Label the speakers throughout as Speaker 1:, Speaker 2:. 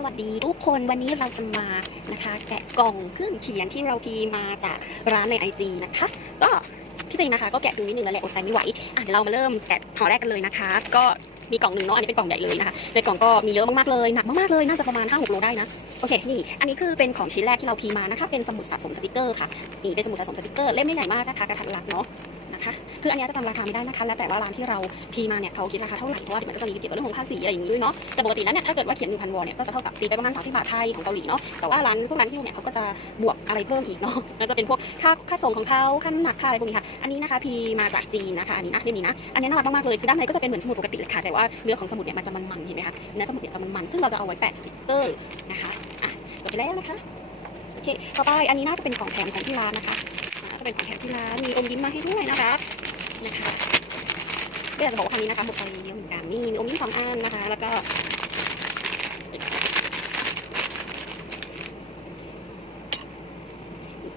Speaker 1: สวัสดีทุกคนวันนี้เราจะมานะคะแกะกล่องเครื่องเขียนที่เราพีมาจากร้านใน IG นะคะ ก็พี่เองนะคะ ก็แกะดูนิดนึงแล้วแหละอดใจไม่ไหวอะเดี๋ยวเรามาเริ่มแกะห่อแรกกันเลยนะคะ ก็มีกล่องหนึ่งเนาะอันนี้เป็นกล่องใหญ่เลยนะคะในกล่องก็มีเยอะมากๆเลยหนักมากๆเลยน่าจะประมาณ5-6โลได้นะโอเคนี่อันนี้คือเป็นของชิ้นแรกที่เราพีมานะคะเป็นสมุดสะสมสติกเกอร์ค่ะนี่เป็นสมุดสะสมสติกเกอร์เล่มไม่ใหญ่มากนะคะกระทัดรัดเนาะ นะคะ คืออันนี้จะจำราคาไม่ได้นะคะ แล้วแต่ว่าร้านที่เราพีมาเนี่ยเขาคิดราคาเท่าไหร่ เพราะว่าเดี๋ยวมันก็จะมีเกี่ยวกับเรื่องของภาษีอะไรอย่างนี้ด้วยเนาะ แต่ปกติแล้วเนี่ยถ้าเกิดว่าเขียน1,000วอนเนี่ยก็จะเท่ากับตีไปประมาณ30บาทไทยของเกาหลีเนาะ แต่ว่าร้านพวกร้านที่เนี่ยเขาก็จะบวกอะไรเพิ่มอีกเนาะก็จะเป็นพวกค่าค่าส่งของเขาค่าน้ำหนักค่าอะไรพวกนี้ค่ะ อันนี้นะคะพีมาจากจีนนะคะ อันนี้นะเล่มนี้นะ อันนี้น่ารักมากเลย คือด้านในก็จะเป็นเหมือนสมุดปกติเลยค่ะ แต่ว่าเนื้อของสมุดเนี่ยมันจะมันๆเห็นไหมคะ เนื้อสมุดเนี่ยจะมันๆซึ่งเราจะเอาไว้แปะสติกเกอร์นะคะ อะกดไปแล้วนะคะโอเคต่อไปอันนี้น่าจะเป็นของแถมของที่ร้านนะคะ เป็นของแถมที่ร้านมีอมยิ้มมาให้ด้วยนะคะนะคะก็อยากจะบอกว่าครั้งนี้นะคะหมดไปเยอะเหมือนกันนี่มีอมยิ้มสองอันนะคะ แล้วก็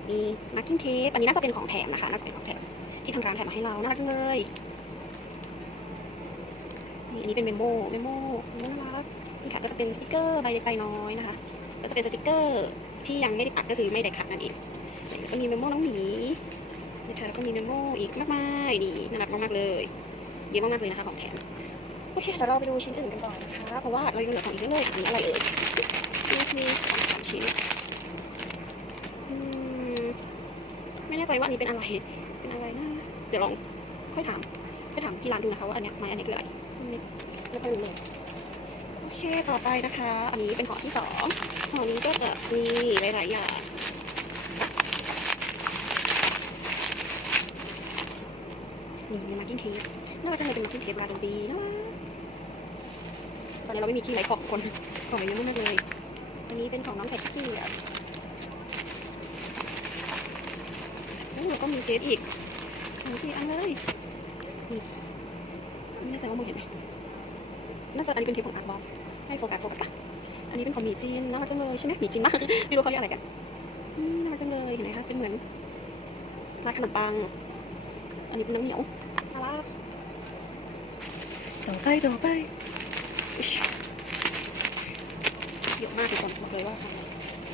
Speaker 1: มีมาร์กิ้งเทปอันนี้น่าจะเป็นของแถมนะคะน่าจะเป็นของแถมที่ทางร้านแถมมาให้เราน่ารักจังเลยนี่อันนี้เป็นเมมโมเมมโมน่ารักนี่ค่ะก็จะเป็นสติกเกอร์ใบเล็กใบน้อยนะคะ ก็จะเป็นสติกเกอร์ที่ยังไม่ได้ปัดก็คือไม่ได้ขัดนั่นเอง ก็มีเมมโมน้องหมีนะคะแล้วก็มีเมมโมอีกมากมายนี่น่ารักมากๆเลยเยอะมากๆเลยนะคะของแถมโอเคเดี๋ยวเราไปดูชิ้นอื่นกันก่อนนะคะเพราะว่าเรายังเหลือของอีกเยอะเลยอันนี้อะไรเอ่ยนี่มีของสามชิ้นอืมไม่แน่ใจว่าอันนี้เป็นอะไรเป็นอะไรนะเดี๋ยวลองค่อยถามค่อยถามที่ร้านดูนะคะว่าอันเนี้ยไม้อันนี้คืออะไรไม่ค่อยรู้เลยโอเคต่อไปนะคะ อันนี้เป็นขอที่สองขอนี้ก็จะมีหลายๆอย่าง นี่มีมาร์กิ้งเทปน่ารักจังเลยเป็นมาร์กิ้งเทปราดนตรีน่ารักตอนนี้เราไม่มีที่ไว้ของคนของอะไรเยอะมากเลย อันนี้เป็นของน้องแพทตี้อะโอ้วเราก็มีเทปอีกหนึ่งสี่อันเลยนี่ไม่แน่ใจว่ามองเห็นไหมน่าจะอันนี้เป็นเทปของอาร์ตบอลให้โฟกัสโฟกัสปะอันนี้เป็นของหมีจีนน่ารักจังเลยใช่ไหมหมีจีนมากไม่รู้เขาเรียกอะไรกันน่ารักจังเลยเห็นไหมคะเป็นเหมือนลายขนมปัง อันนี้เป็นน้ำเหนียว น่ารักต่อไปต่อไปเยอะมากทุกคนบอกเลยว่า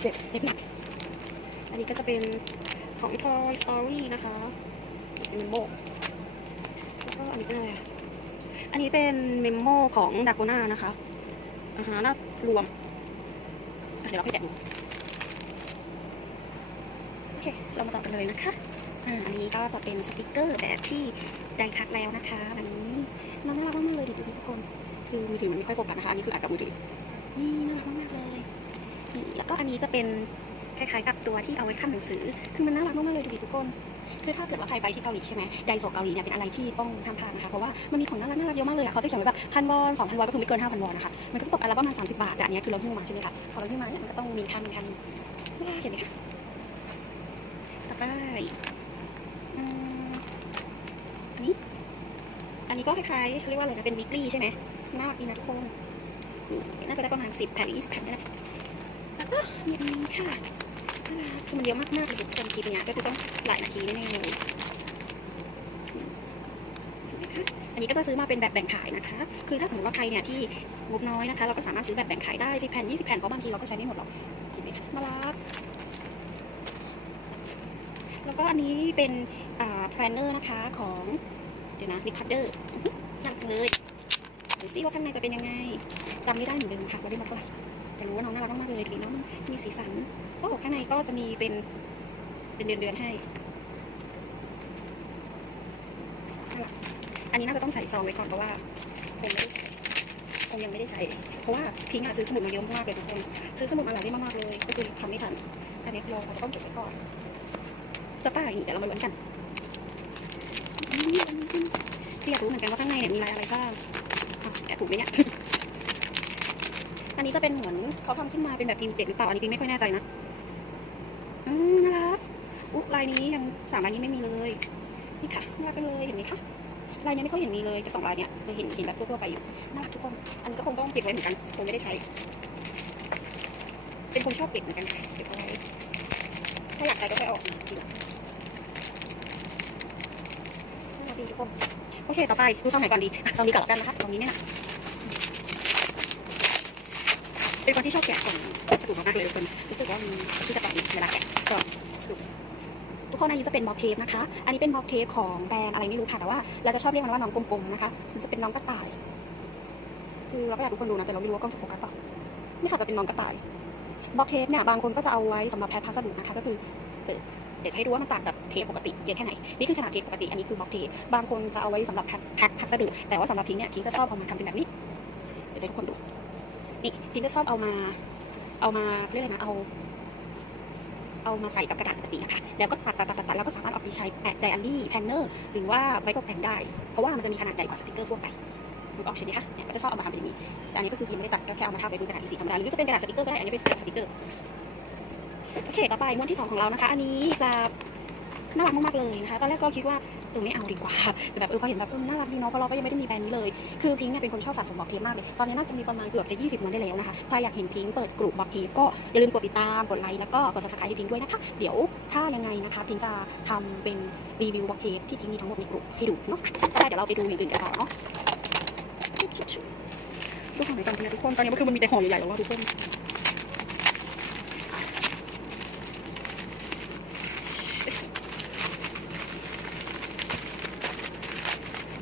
Speaker 1: เจ็บเจ็บหนัก อันนี้ก็จะเป็นของ Toy Story นะคะเป็นเมมโมแล้วก็อันนี้เป็นอะไรอะ อันนี้เป็นเมมโมของดาโกนานะคะอาหารน่ารวม เดี๋ยวเราไปแกะดูโอเค เรามาต่อกันเลยนะคะ อันนี้ก็จะเป็นสติกเกอร์แบบที่ได้คัดแล้วนะคะอันนี้น่ารักมากเลยดิทุกคนคือมือถือมันไม่ค่อยโฟกัสนะคะอันนี้คืออัดกับมือถือนี่น่ารักมากเลยนี่แล้วก็อันนี้จะเป็นคล้ายๆกับตัวที่เอาไว้ขั้นหนังสือ คือมันน่ารักมากเลยดูดิทุกคน คือถ้าเกิดว่าใครไปที่เกาหลีใช่ไหมไดโซเกาหลีเนี่ยเป็นอะไรที่ต้องห้ามพลาดนะคะ เพราะว่ามันมีของน่ารักน่ารักเยอะมากเลยอะเขาจะเขียนไว้แบบพันวอนสองพันวอนก็คือไม่เกินห้าพันวอนนะคะ มันก็จะตกอันละประมาณสามสิบบาท แต่อันนี้คือเราหิ้วมาใช่ไหมคะ พอเราหิ้วมาเนี่ยมันก็ต้องมีคันคันเห็นไหมคะต่อไป นี้อันนี้ก็คล้ายๆเขาเรียกว่าอะไรนะเป็นวิกลี่ใช่ไหมน่ารักดีนะทุกคนนี่น่าจะได้ประมาณ10แผ่นหรือ20แผ่นนี่แหละแล้วก็มีอันนี้ค่ะน่ารักคือมันเยอะมากๆเลยทุกคนคลิปเนี้ยก็คือต้องหลายนาทีแน่ๆเลยอันนี้ก็จะซื้อมาเป็นแบบแบ่งขายนะคะ คือถ้าสมมติว่าใครเนี่ยที่งบน้อยนะคะ เราก็สามารถซื้อแบบแบ่งขายได้10แผ่น20แผ่นเพราะบางทีเราก็ใช้ไม่หมดหรอกเห็นไหมคะน่ารักแล้วก็อันนี้เป็น อ่า planner นะคะของเดี๋ยวนะบิ๊กคัตเดอร์น่ารักจังเลยดูซิว่าข้างในจะเป็นยังไงจำไม่ได้เหมือนเดิมค่ะว่าได้มาเท่าไหร่แต่รู้ว่าน้องน่ารักมากเลยดีน้องมีสีสันโอ้ข้างในก็จะมีเป็นเป็นเดือนเดือนๆให้อันนี้น่าจะต้องใส่ซองไว้ก่อนเพราะว่าคงไม่ได้ใช้คงยังไม่ได้ใช้ เพราะว่าพิงค์อะซื้อสมุดมาเยอะมากเลยทุกคนซื้อสมุดมาหลายเล่มมากๆเลย ก็คือทำไม่ทันอันนี้คือเราจะต้องเก็บไว้ก่อนแล้วป้าอย่างนี้เดี๋ยวเรามาลุ้นกันอืม คืออยากรู้เหมือนกันว่าข้างในเนี่ยมีลายอะไรบ้างแกะถูกไหมเนี่ย อันนี้จะเป็นเหมือนเขาทำขึ้นมาเป็นแบบพิมพ์เด็ดหรือเปล่า อันนี้พิมไม่ค่อยแน่ใจนะ อืมน่ารักอุ๊ยลายนี้ยังสามลายนี้ไม่มีเลย นี่ค่ะน่ารักจังเลยเห็นไหมคะลายนี้ไม่ค่อยเห็นมีเลยแต่สองลายเนี่ยเราเห็นเห็นแบบทั่วๆไปอยู่น่ารักทุกคน อันนี้ก็คงต้องเก็บไว้เหมือนกันคงไม่ได้ใช้ เป็นคนชอบเก็บเหมือนกันค่ะเก็บเอาไว้ถ้าอยากใช้ก็ไปเออกจริงน่ารักดีทุกคน โอเค ต่อไปดูซองไหนก่อนดีซองนี้ก่อนแล้วกันนะคะซองนี้เนี่ยเป็นคนที่ชอบแกะกล่องสนุกมากเลยทุกคนรู้สึกว่ามีที่กระแตดีเวลาแกะก็สนุกทุกคนอันนี้จะเป็นบ็อกเทปนะคะ อันนี้เป็นบ็อกเทปของแบรนด์อะไรไม่รู้ค่ะแต่ว่าเราจะชอบเรียกมันว่าน้องกลมๆนะคะ มันจะเป็นน้องกระต่าย คือเราก็อยากให้ทุกคนดูนะแต่เราไม่รู้ว่ากล้องจะโฟกัสเปล่านี่ค่ะจะเป็นน้องกระต่ายบ็อกเทปเนี่ยบางคนก็จะเอาไว้สำหรับแพ็คพัสดุนะคะก็คือเปิด เดี๋ยวจะให้ดูว่ามันต่างกับเทปปกติเยอะแค่ไหน นี่คือขนาดเทปปกติ อันนี้คือบ็อกเทปบางคนจะเอาไว้สำหรับแพ็คพัสดุ แต่ว่าสำหรับพิงเนี่ยพิงจะชอบเอามาทำเป็นแบบนี้ เดี๋ยวจะให้ทุกคนดู นี่พิงก็ชอบเอามา เอามาเรียกอะไรนะ เอา เอามาใส่กับกระดาษปกติอะค่ะ แล้วก็ตัดตัดตัดตัดแล้วก็สามารถเอาไปใช้แปะไดอารี่แพนเนอร์ หรือว่าไว้ตกแต่งได้ เพราะว่ามันจะมีขนาดใหญ่กว่าสติกเกอร์ทั่วไปมันออกใช่ไหมคะเนี่ยก็จะชอบเอามาทำเป็นอย่างนี้แต่อันนี้ก็คือยังไม่ได้ตัดก็แค่เอามาทำเป็นกระดาษ A4 ธรรมดาหรือจะเป็นกระดาษสติกเกอร์ก็ได้ อันนี้เป็นกระดาษสติกเกอร์ โอเคต่อไปม้วนที่สองของเรานะคะ อันนี้จะน่ารักมากๆเลยนะคะ ตอนแรกก็คิดว่าเออไม่เอาดีกว่า แต่แบบเออพอเห็นแบบเออน่ารักดีเนาะเพราะเราก็ยังไม่ได้มีแบรนด์นี้เลย คือพิงค์เนี่ยเป็นคนชอบสะสมบล็อกเทปมากเลย ตอนนี้น่าจะมีประมาณเกือบจะ 20ม้วนได้แล้วนะคะ ใครอยากเห็นพิงค์เปิดกลุ่มบล็อกเทปก็อย่าลืมกดติดตาม กดไลค์ แล้วก็กด subscribe ให้พิงค์ด้วยนะคะ เดี๋ยวถ้ายังไงนะคะพิงค์จะทำเป็นรีวิวบล็อกเทปที่พิงค์มีทั้งหมดในกลุ่มให้ดูเนาะก็ได้เดี๋ยวเราไปดูอย่างอื่นกันต่อเนาะดูของในตอนนี้ทุกคน ตอนนี้ก็คือมันมีแต่ห่อใหญ่ๆแล้วว่าทุกคน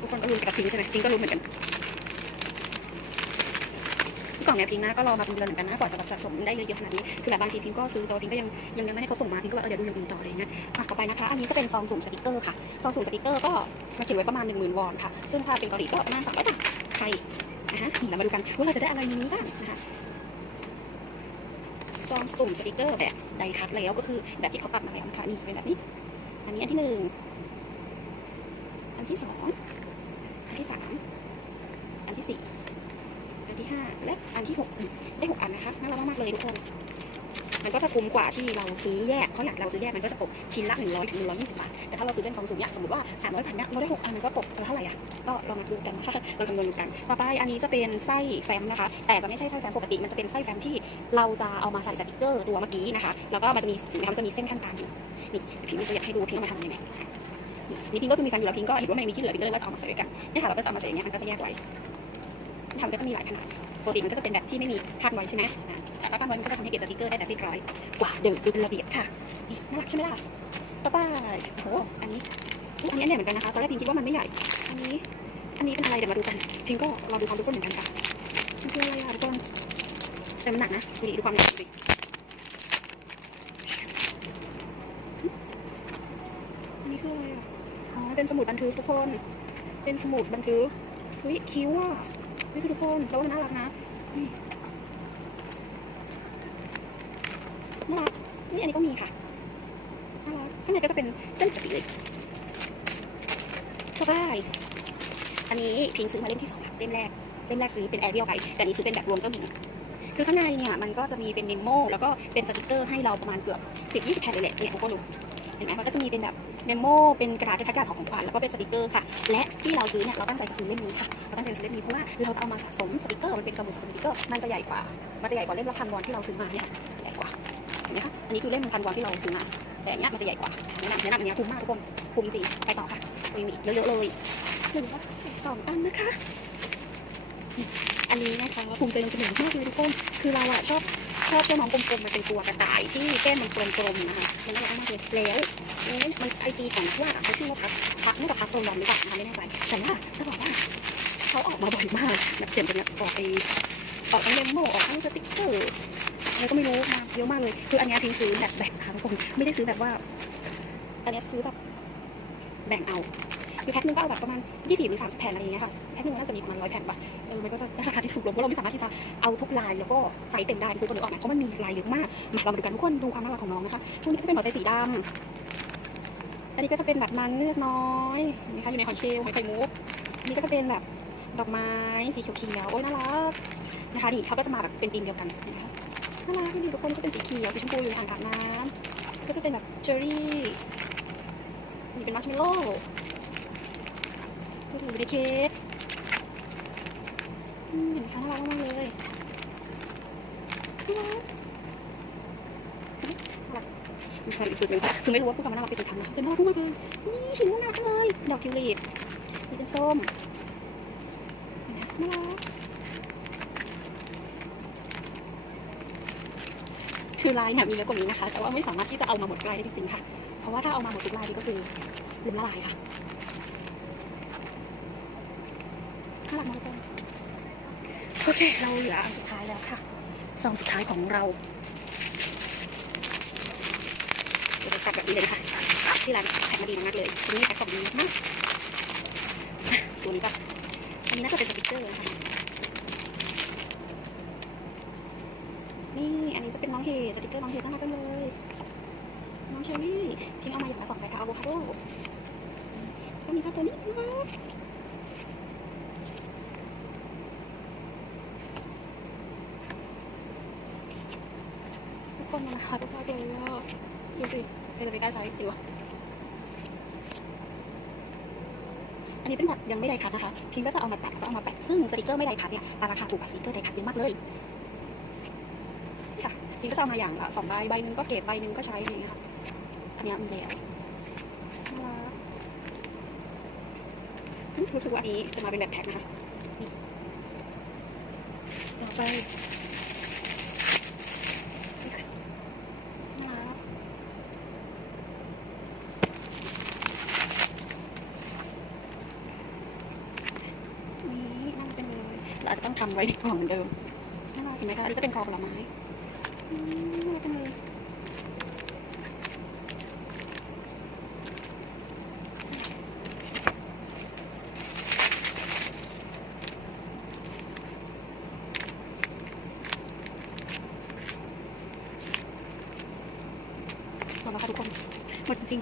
Speaker 1: ทุกคนก็ลุ้นกับพิงค์ ใช่ไหมพิงก็ลุ้เหมือนกันกล่องเนี้ยพิงนะก็รอมาเป็นเดือนเหมือนกันนะกว่าจะแบบสะสมได้เยอะๆขนาดนี้คือแบบบางทีพิงก็ซื้อต่ว่าพิงก็ยังยังยังไม่ให้เขาส่งมาพิงก็ว่าเออเดี๋ยวดูอย่างอื่นต่ออะไรอย่างเงี้ยอะต่อไปนะคะ อันนี้จะเป็นซองสุ่มสติกเกอร์ค่ะซองสุ่มสติกเกอร์ก็มาเขียนไว้ประมาณ1 0,000วอนค่ะ ซึ่งถ้าเป็นเกาหลีก็ประมาณ300บาทไทยนะคะนี่เรามาดูกันว่าเราจะได้อะไรในนี้บ้างนะคะซองสุ่มสติกเกอร์แบบไดคัทแล้วก็คือแบบที่เขาตัดมาแล้วนะคะนี่จะเป็นแบบนี้ อันนี้อันที่หนึ่งอันที่สอง อันที่สามอันที่สี่อันที่ห้า และอันที่หกได้หกอันนะคะน่ารักมากๆเลยทุกคน มันก็จะคุ้มกว่าที่เราซื้อแยกเพราะอย่างเราซื้อแยกมันก็จะตกชิ้นละหนึ่งร้อยถึงหนึ่งร้อยยี่สิบบาท แต่ถ้าเราซื้อเป็นซองสุ่มเนี่ยสมมติว่าสามร้อยพันเนี่ยเราได้หกอันมันก็ตกเท่าไหร่อะ ก็เรามาดูกันนะคะเราคำนวณดูกัน ต่อไปอันนี้จะเป็นไส้แฟ้มนะคะ แต่จะไม่ใช่ไส้แฟ้มปกติมันจะเป็นไส้แฟ้มที่เราจะเอามาใส่สติกเกอร์ตัวเมื่อกี้นะคะ แล้วก็มันจะมีมันจะมีเส้นขั้นกลาอยู่นี่พิมพ์ตัวอย่างให้ดูพิมพ์เอามาทำยังไงนี่นี่พิงก็คือมีแฟนอยู่แล้วพิงก็เห็นว่ามันมีที่เหลือพิงก็เลยว่าจะเอามาใส่ด้วยกันเนี่ยค่ะเราก็จะเอามาใส่อย่างเงี้ยมันก็จะแยกไว้ทำก็จะมีหลายขนาด ปกติมันก็จะเป็นแบบที่ไม่มีคาดไว้ใช่ไหมอ่าแต่ถ้าคาดไว้มันก็จะทำให้เก็บสติกเกอร์ได้แบบเรียบร้อยกว่าเดิมดูเป็นระเบียบค่ะนี่น่ารักใช่ไหมล่ะต่อไปโอ้โหอันนี้อันนี้อันใหญ่เหมือนกันนะคะตอนแรกพิงคิดว่ามันไม่ใหญ่ อันนี้ อันนี้เป็นอะไรเดี๋ยวมาดูกันพิงก็รอดูความทุกคนเหมือนกันค่ะมันคืออะไรอะทุกคนแต่มันหนักนะดูดิดูความหนักดูดิอันนี้คืออะไรอะอ๋อเป็นสมุดบันทึกทุกคน เป็นสมุดบันทึกอุ้ยคิ้วอะ นี่ทุกคนแล้วนน่ารักนะน่ารักนี่อันนี้ก็มีค่ะน่ารักข้างในก็จะเป็นเส้นปกติเลยต่อไปอันนี้พิงซื้อมาเล่มที่สองค่ะเล่มแรกเล่มแรกซื้อเป็นแอเรียลไปแต่อันนี้ซื้อเป็นแบบรวมเจ้าหญิงคือข้างในเนี่ยมันก็จะมีเป็นเมมโมแล้วก็เป็นสติกเกอร์ให้เราประมาณเกือบสิบยี่สิบแผ่นเลยแหละเนี่ยทุกคนดู เห็นไหมมันก็จะมีเป็นแบบเมมโมเป็นกระดาษคล้ายๆกระดาษของของขวัญแล้วก็เป็นสติกเกอร์ค่ะ และที่เราซื้อเนี่ยเราตั้งใจจะซื้อเล่มนี้ค่ะเราตั้งใจจะซื้อเล่มนี้เพราะว่าเราจะเอามาสะสมสติกเกอร์มันเป็นสมุดสติกเกอร์มันจะใหญ่กว่า มันจะใหญ่กว่าเล่มละพันวอนที่เราซื้อมาเนี่ยใหญ่กว่าเห็นไหมคะอันนี้คือเล่มพันวอนที่เราซื้อมาแต่อันเนี้ยมันจะใหญ่กว่าแนะนำแนะนำอันนี้คุ้มมากทุกคนคุ้มจริงไปต่อค่ะมีอีกเยอะๆเลยหนึ่งสองอันนะคะอันนี้นะคะภูมิใจนำเสนอมากเลยทุกคนคือเราอะชอบ ชอบเจ้าน้องกลมๆมันเป็นตัวกระต่ายที่แก้มมันกลมๆนะคะมันน่ารักมากเลยแล้วแล้มันไอจีของว่าเขาชื่อว่าพัสพัสน่าจะพัสโซลอนหรือเปล่านะคะไม่แน่ใจแต่ว่าจะบอกว่าเขาออกมาบ่อยมากแบบเขียนตัวเนี้ยออกไปออกทั้งเมมโมออกทั้งสติ๊กเกอร์อะไรก็ไม่รู้มาเยอะมากเลย คืออันนี้ยพิงซื้อแบบแบ่งค่ะทุกคนไม่ได้ซื้อแบบว่า อันนี้ซื้อแบบแบ่งเอา คือแพ็คนึงก็เอาแบบประมาณ 20 หรือ 30 แผ่นอะไรอย่างเงี้ยค่ะ แพ็คนึงน่าจะมีประมาณ100แผ่นป่ะ เออ มันก็จะราคาที่ถูกลงเพราะเราไม่สามารถที่จะเอาทุกลายแล้วก็ใส่เต็มได้ทุกคนออกไหมเพราะมันมีลายเยอะมาก มาเรามาดูกันทุกคนดูความน่ารักของน้องนะคะช่วงนี้จะเป็นหัวใจสีดำอันนี้ก็จะเป็นแบบมันเลือดน้อยนี่ค่ะอยู่ในหอยเชลล์หอยไข่มุกอันนี้ก็จะเป็นแบบดอกไม้สีเขียวๆโอ้ยน่ารักนะคะนี่เขาก็จะมาแบบเป็นธีมเดียวกันนะคะน่ารักนี่ทุกคนจะเป็นสีเขียวสีชมพูอยู่ในอ่างอาบน้ำก็จะเป็นแบบเจอรี่นี่เป็นมัชเมลโล่ ก็ถือในเค้กเห็นไหมคะน่ารักมากเลยมีใครอีกจุดหนึ่งคือไม่รู้ว่าพวกเขามาน่ารักไปจุดทำนะเป็นน่ารักมากเลยนี่สีม่วงน่ารักเลย ดอกทิวลิปนี่เป็นส้มเห็นไหมน่ารักคือลายเนี่ยมีเยอะกว่านี้นะคะ แต่ว่าไม่สามารถที่จะเอามาหมดลายได้จริงๆค่ะ เพราะว่าถ้าเอามาหมดทุกลายนี่ก็คือลืมละลายค่ะ น่ารักมาเลยโอเค เราเหลืออันสุดท้ายแล้วค่ะซองสุดท้ายของเราเดี๋ยวตัดแบบนี้เลยนะคะที่ร้านแพ็คมาดีมากเลยตัวนี้แพ็คกล่องดีมากอะตัวนี้ก็อันนี้น่าจะเป็นสติกเกอร์นะคะนี่อันนี้จะเป็นน้องเฮสติกเกอร์น้องเฮน่ารักจังเลยน้องเชอรี่พิงเอามาอย่างละสองใบค่ะอะโวคาโดก็มีเจ้าตัวนี้นะ ครับทุกคนมันนะคะทุกคนเลยอะดูสิใครจะไปกล้าใช้ดีวะอันนี้เป็นแบบยังไม่ได้คัทนะคะ พิงก็จะเอามาแปะก็เอามาแปะ ซึ่งสติกเกอร์ไม่ได้คัทเนี่ยราคาถูกกว่าสติกเกอร์ได้คัทเยอะมากเลยค่ะจริงก็จะเอามาอย่างละสองใบ ใบหนึ่งก็เก็บ ใบหนึ่งก็ใช้อะไรอย่างเงี้ยค่ะ อันนี้มีแล้วน่ารักอืมรู้สึกว่าอันนี้จะมาเป็นแบบแพ็คนะคะนี่ต่อไปนี่ค่ะน่ารักนี่น่ารักจังเลยเราอา จจะต้องทำไว้ในกล่องเหมือนเดิมน่ารักเห็นไหมคะอันนี้จะเป็นคอผลไม้น่ารักจังเลยหมดแล้วค่ะทุกคนหมดจริง